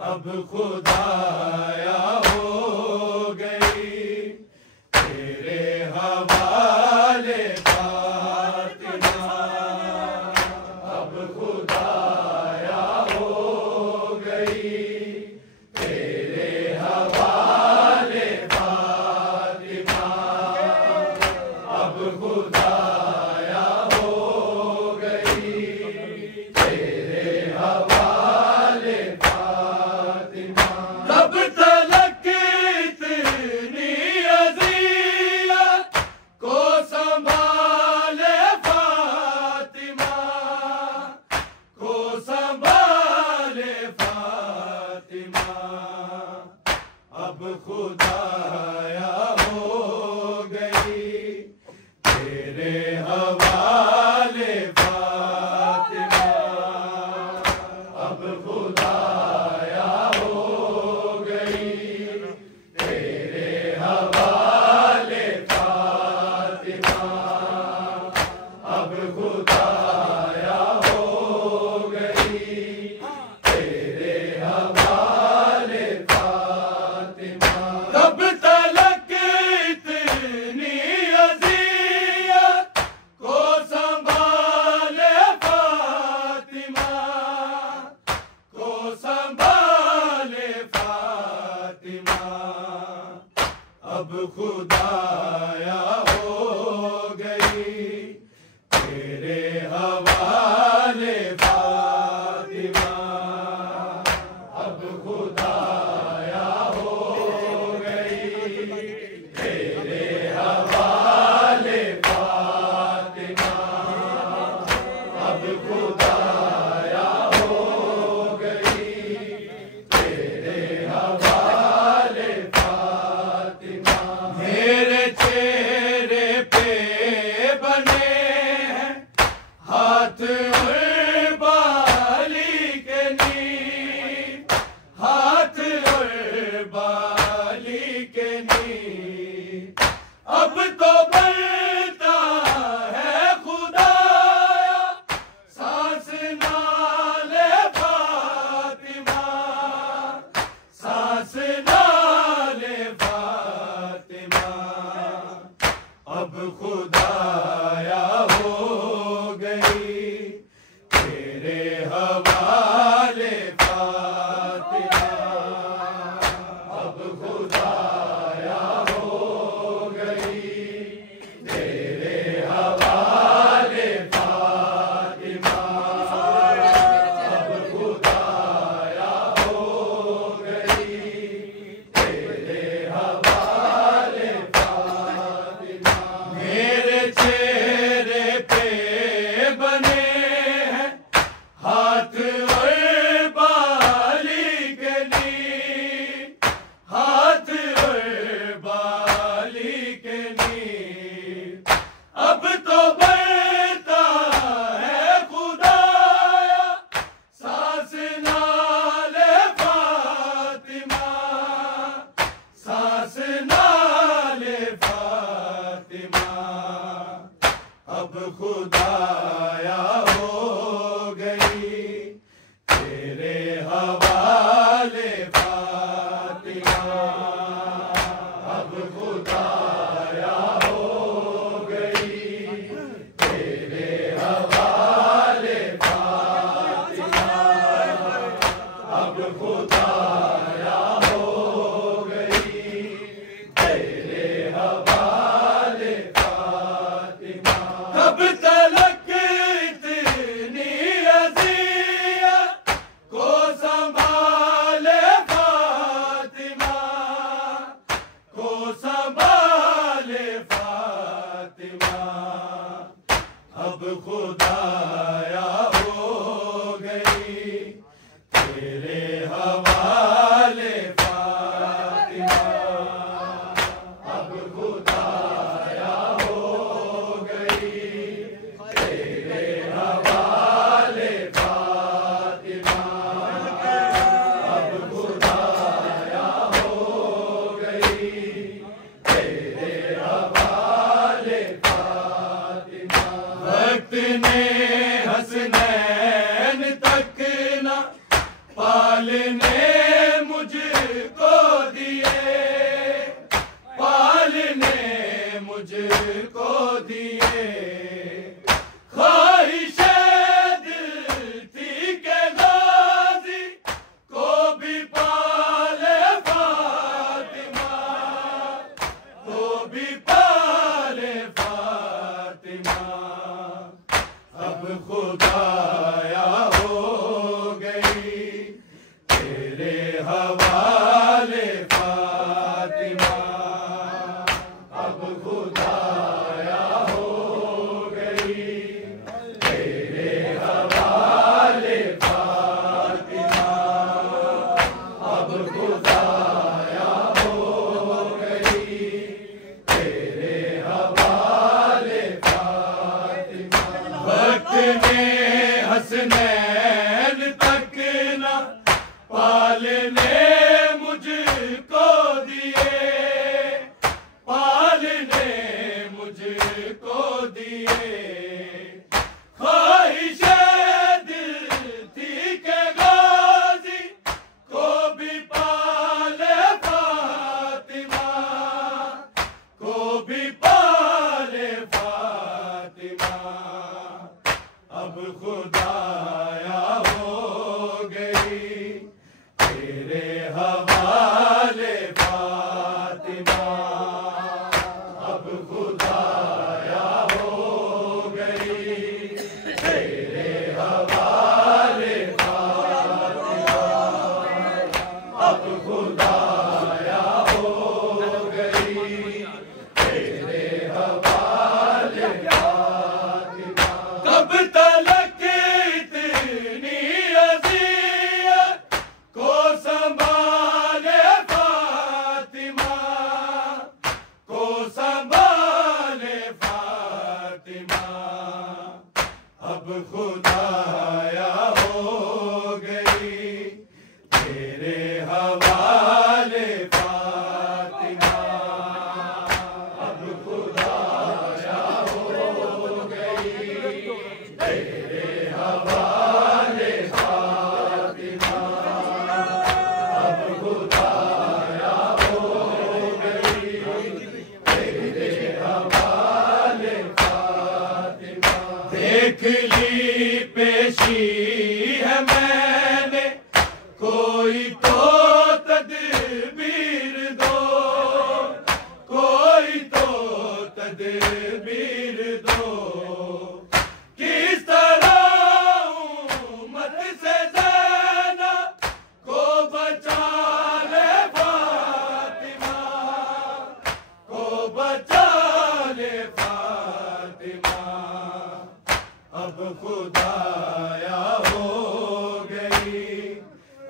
अब खुदाया हो गई तेरे हवाले फातिमा। अब खुदाया हो गई तेरे हवाले फातिमा। अब खुदाया हो गई तेरे हवाले फातिमा। तब तलक इतनी अज़ियत को संभाले फातिमा, को संभाले फातिमा। अब खुदाया हो गई तेरे हवाले फातिमा। अब खुदाया हो गई तेरे हवाले फातिमा। अब खुदाया हो गई तेरे हवाले फातिमा। तब तलक इतनी अज़ियत को संभाले फातिमा, को संभाले फातिमा। अब खुदाया हो गई तेरे हवाले फातिमा। अब खुदाया हो गई तेरे हवाले फातिमा। अब खुदाया हो गई तेरे हवाले फातिमा। मेरे चेहरे पे बने हैं हाथ और बाली के नीर, हाथ और बाली के नीर। अब तो बनता है खुदाया सांस नाले फातिमा, सांस नाले फातिमा। अब खुदाया हो गई तेरे हवाले फातिमा। अब खुदाया हो गई तेरे हवाले फातिमा। अब खुदाया हो गई तेरे हवाले फातिमा। मेरे चेहरे पे बने हैं हाथ और बाली के नीर, हाथ और बाली के नीर। अब तो बनता है खुदाया सांस नाले फातिमा, सांस नाले फातिमा। अब खुदाया हो गई तेरे हवाले फातिमा। अब खुदाया हो गई तेरे हवाले फातिमा। अब खुदाया हो गई तेरे हवाले फातिमा। तब तलक इतनी अज़ियत को संभाले फातिमा, को संभाले फातिमा। अब खुदाया हो गई तेरे हवाले तेरे हवाले फातिमा, अब खुदाया हो गई। तेरे हवाले फातिमा, अब खुदाया हो गई। तेरे हवाले फातिमा, वक्त ने हसनैन तक ना पालने मुझको दिए, पालने मुझको दिए। ख्वाहिशे दिल थी के गाजी को भी पाले फातिमा, को भी पाले फातिमा, अब खुदाया हो गई। तेरे हवाले फातिमा, अब खुदाया हो गई। तेरे हवाले फातिमा, अब खुदाया हो गई। तेरे हवाले फातिमा, कब तलक इतनी अज़ियत को संभाले फातिमा, को संभाले फातिमा, अब खुदाया हो गई। तेरे हवाले फातिमा, अब खुदाया हो गई। तेरे हवाले फातिमा, अब खुदाया हो गई। तेरे हवाले फातिमा, देख ली पेशी है मैंने, कोई तो तदबीर दो, कोई तो तदबीर दो। किस तरह उम्मत से ज़ैनब को बचा ले फातिमा, को बचा ले फातिमा, अब खुदाया हो गई।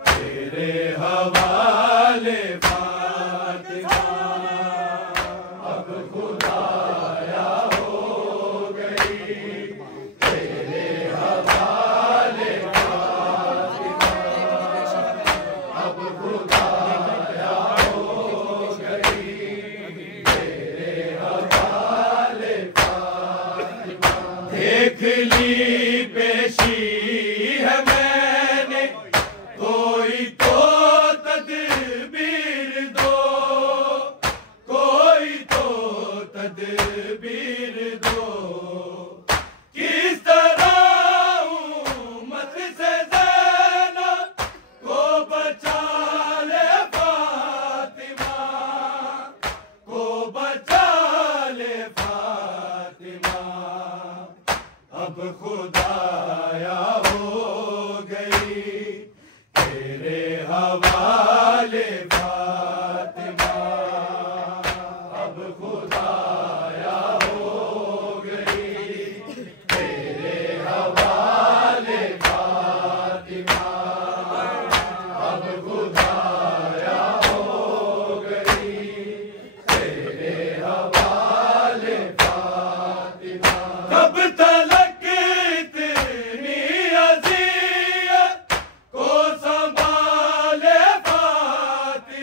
तेरे हवाले फातिमा, अब खुदाया हो गई। तेरे हवाले फातिमा, अब खुदाया हो गई। तेरे हवाले फातिमा, देख ली पेशी है मैंने, कोई तो तदबीर दो, कोई तो तदबीर दो। किस तरह उम्मत से ज़ैनब को बचा ले फातिमा, को बचा ले फातिमा, अब खुदाया हो गई। तेरे हवाले फातिमा, अब खुदाया हो गई। तेरे हवाले फातिमा, अब खुदाया हो गई। तेरे हवाले फातिमा, कब तलक इतनी अज़ियत को संभाले फातिमा,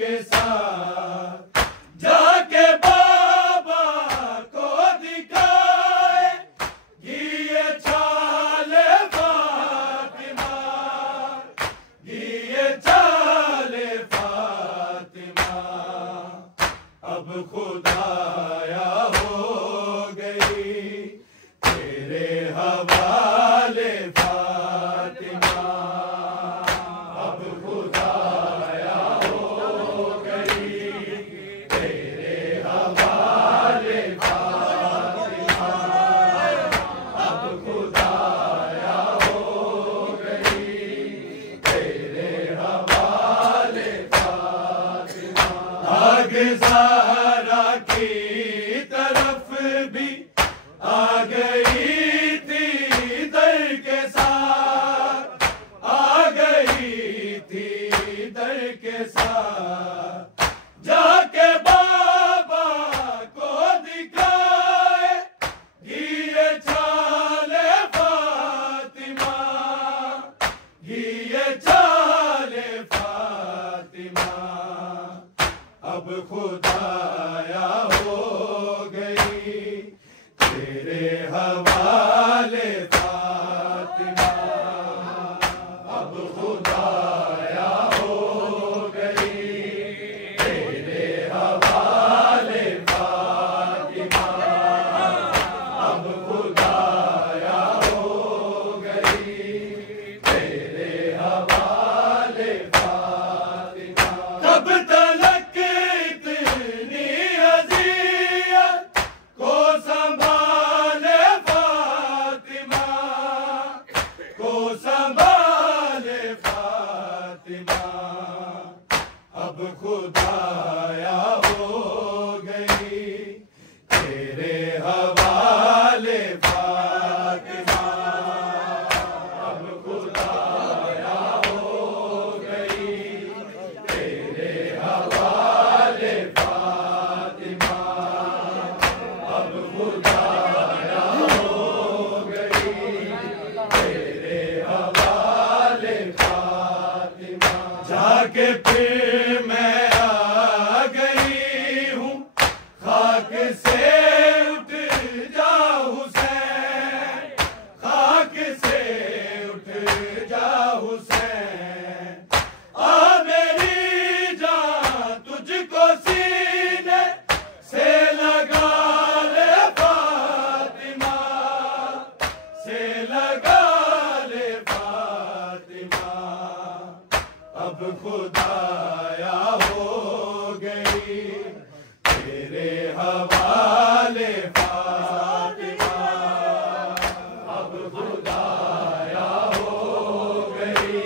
के साथ जाके बाबा को दिखाए ये छाले फातिमा, ये छाले फातिमा। अब खुदाया हो गई तेरे हवाले फातिमा, अब खुदाया हो गई तेरे हवाले फातिमा, अब खुदाया हो गई तेरे हवाले फातिमा। आगे ज़हरा की तरफ भी आ गई थी दर के साथ, आ गई थी दर के साथ जाके बाबा को दिखाए ये छाले फातिमा, ये छाले फातिमा। अब खुदाया हो गई तेरे हवाले फातिमा, अब खुदाया हो गई तेरे हवाले फातिमा, अब खुदाया हो गई तेरे हवाले फातिमा। कब तलक इतनी अज़ियत को संभाले फातिमा, को संभाले फातिमा। अब खुदाया हो गई तेरे हवाले फातिमा, अब खुदाया हो गई तेरे हवाले फातिमा, अब खुदाया हो गई तेरे हवाले फातिमा। जाके फिर मैं आ गई हूँ खाक से उठ जा हुसैन, खाक से उठ जा हुसैन। आ मेरी जान तुझको सीने से लगा ले फातिमा, से लगा ले फातिमा। अब खुदाया हो गई तेरे हवाले फातिमा, अब खुदाया हो गई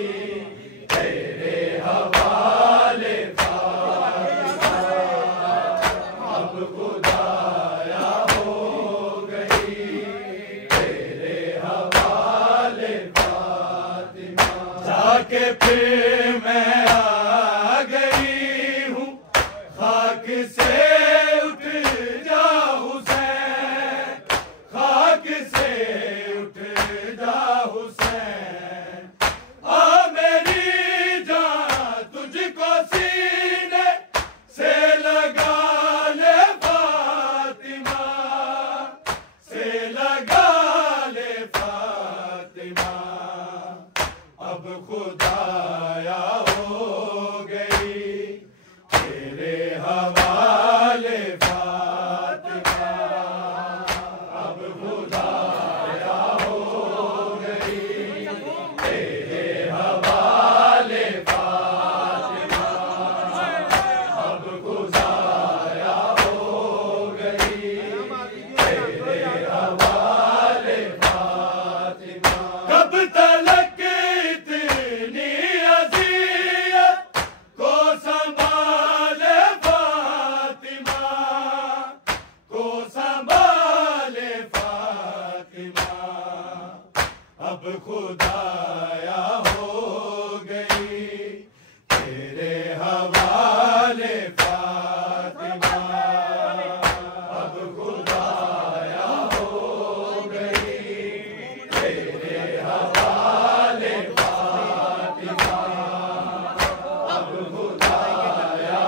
तेरे हवाले फातिमा, अब खुदाया हो गई तेरे हवाले फातिमा। जाके फिर मैं आ गई हूँ खाक से उठ जा हुसैन, खाक से उठ जा हुसैन। आ मेरी जान तुझको सीने से लगा ले फातिमा, से लगा ले फातिमा। अब खुदाया हो गई तेरे हवाले फातिमा, अब खुदाया हो गई तेरे हवाले फातिमा, अब खुदाया हो गई तेरे हवाले फातिमा। कब तलक इतनी अज़ियत को संभाले फातिमा, को संभाले फातिमा। अब खुदाया हो गई तेरे हवाले फातिमा, अब खुदाया हो गई तेरे हवाले फातिमा, अब खुदाया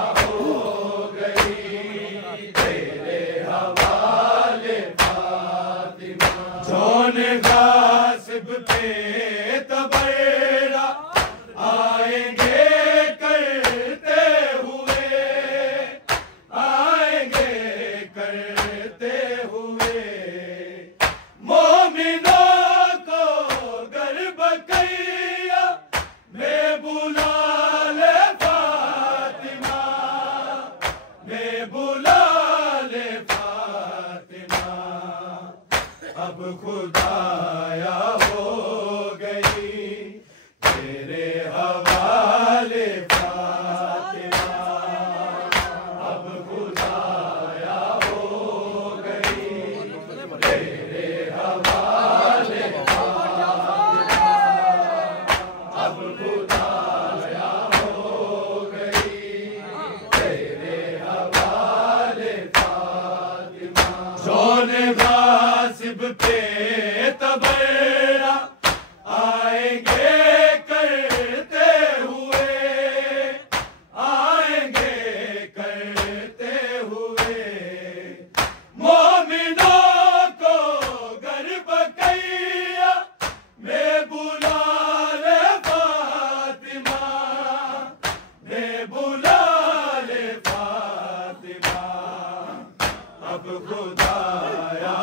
बुला ले फातिमा, अब खुदाया